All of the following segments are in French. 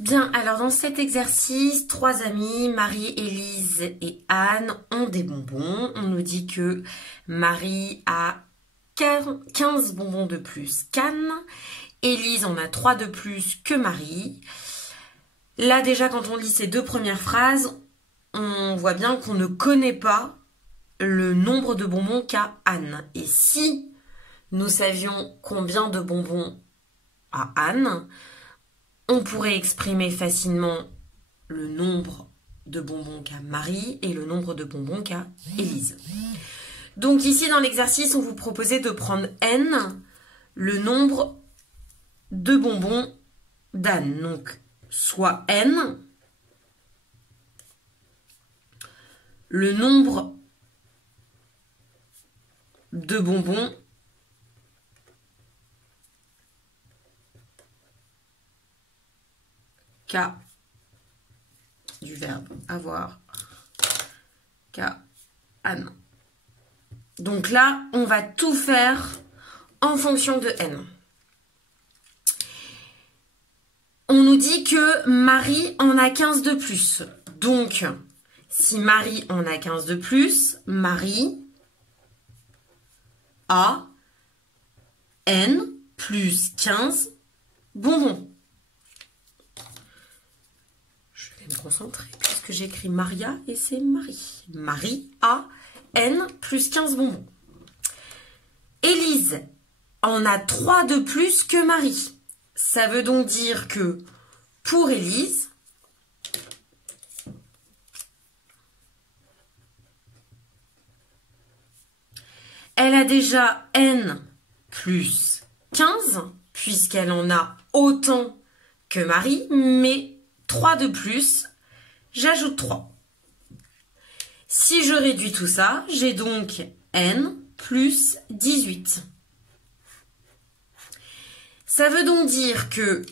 Bien, alors dans cet exercice, 3 amis, Marie, Élise et Anne, ont des bonbons. On nous dit que Marie a 15 bonbons de plus qu'Anne. Élise en a 3 de plus que Marie. Là déjà, quand on lit ces 2 premières phrases, on voit bien qu'on ne connaît pas le nombre de bonbons qu'a Anne. Et si nous savions combien de bonbons a Anne, on pourrait exprimer facilement le nombre de bonbons qu'a Marie et le nombre de bonbons qu'a Élise. Donc ici dans l'exercice, on vous proposait de prendre N, le nombre de bonbons d'Anne. Donc soit N, le nombre de bonbons qu'a du verbe avoir qu'a Anne. Donc là, on va tout faire en fonction de N. On nous dit que Marie en a 15 de plus. Donc, si Marie en a 15 de plus, Marie a N plus 15 bonbons. Je vais me concentrer puisque j'écris Maria et c'est Marie. Marie a N plus 15 bonbons. Élise en a 3 de plus que Marie. Ça veut donc dire que pour Élise, elle a déjà N plus 15, puisqu'elle en a autant que Marie, mais 3 de plus, j'ajoute 3. Si je réduis tout ça, j'ai donc N plus 18. Ça veut donc dire que,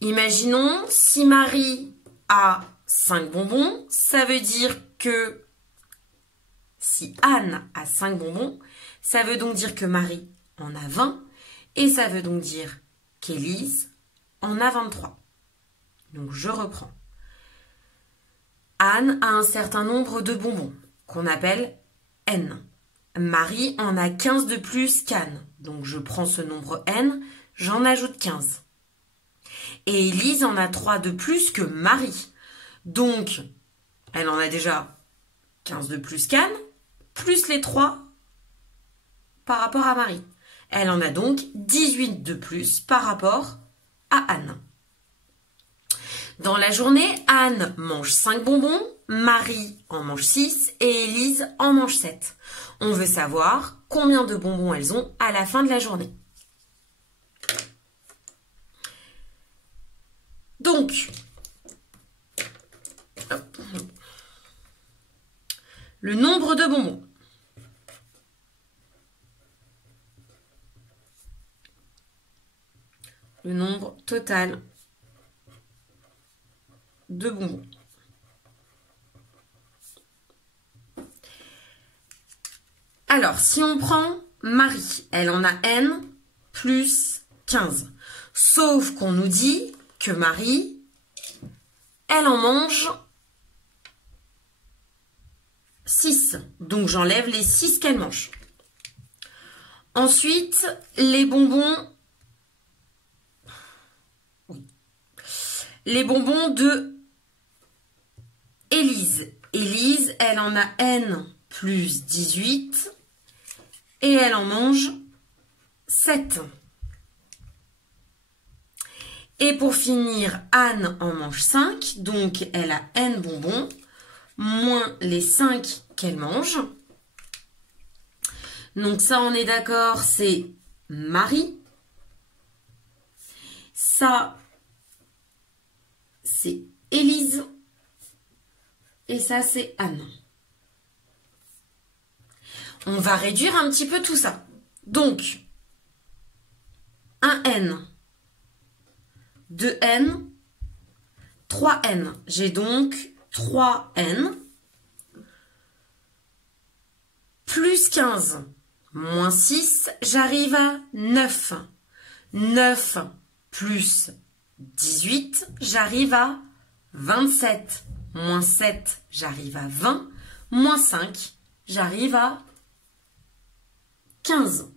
imaginons, si Marie a 5 bonbons, ça veut dire que si Anne a 5 bonbons, ça veut donc dire que Marie en a 20 et ça veut donc dire qu'Élise en a 23. Donc je reprends. Anne a un certain nombre de bonbons qu'on appelle N. Marie en a 15 de plus qu'Anne. Donc je prends ce nombre N, j'en ajoute 15. Et Élise en a 3 de plus que Marie. Donc elle en a déjà 15 de plus qu'Anne, plus les 3 par rapport à Marie. Elle en a donc 18 de plus par rapport à Anne. Dans la journée, Anne mange 5 bonbons, Marie en mange 6 et Élise en mange 7. On veut savoir combien de bonbons elles ont à la fin de la journée. Donc, le nombre de bonbons. Le nombre total de bonbons. Alors, si on prend Marie, elle en a N plus 15. Sauf qu'on nous dit que Marie, elle en mange 6. Donc, j'enlève les 6 qu'elle mange. Ensuite, les bonbons... Les bonbons de Élise. Élise, elle en a N plus 18 et elle en mange 7. Et pour finir, Anne en mange 5, donc elle a N bonbons, moins les 5 qu'elle mange. Donc ça, on est d'accord, c'est Marie. Ça, c'est Élise. Et ça, c'est Anne. On va réduire un petit peu tout ça. Donc, un N, 2 N, 3 N. J'ai donc 3 N plus 15 moins 6, j'arrive à 9. 9 plus 18, j'arrive à 27. Moins 7, j'arrive à 20. Moins 5, j'arrive à 15.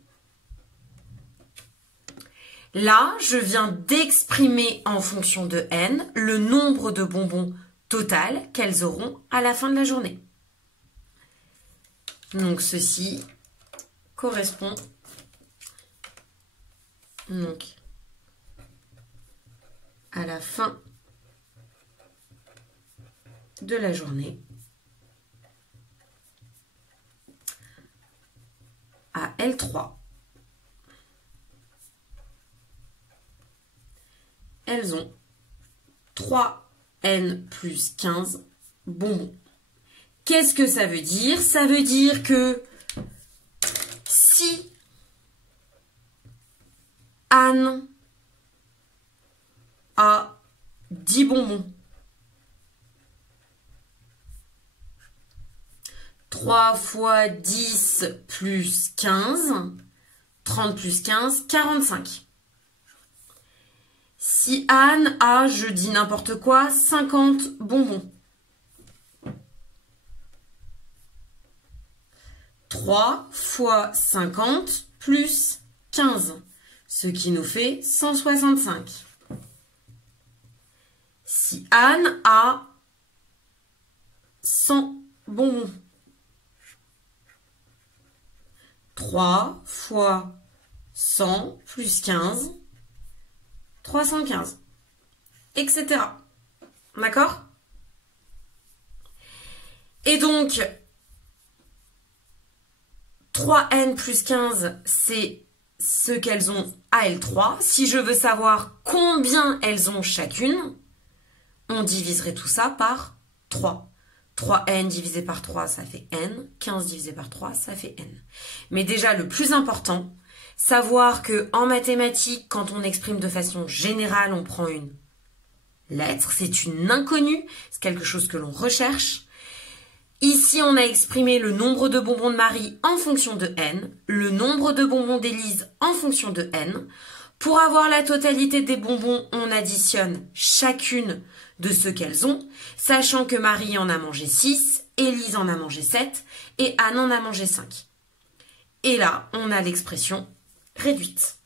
Là, je viens d'exprimer en fonction de n le nombre de bonbons total qu'elles auront à la fin de la journée. Donc, ceci correspond donc à la fin de la journée à L3. Elles ont 3n plus 15 bonbons. Qu'est-ce que ça veut dire? Ça veut dire que si Anne a 10 bonbons, 3 fois 10 plus 15, 30 plus 15, 45. Si Anne a, je dis n'importe quoi, 50 bonbons, 3 fois 50 plus 15, ce qui nous fait 165. Si Anne a 100 bonbons, 3 fois 100 plus 15, 315, etc. D'accord? Et donc, 3n plus 15, c'est ce qu'elles ont à L3. Si je veux savoir combien elles ont chacune, on diviserait tout ça par 3. 3n divisé par 3, ça fait n. 15 divisé par 3, ça fait n. Mais déjà, le plus important, savoir que en mathématiques, quand on exprime de façon générale, on prend une lettre, c'est une inconnue, c'est quelque chose que l'on recherche. Ici, on a exprimé le nombre de bonbons de Marie en fonction de n, le nombre de bonbons d'Élise en fonction de n. Pour avoir la totalité des bonbons, on additionne chacune de ceux qu'elles ont, sachant que Marie en a mangé 6, Élise en a mangé 7 et Anne en a mangé 5. Et là, on a l'expression réduite.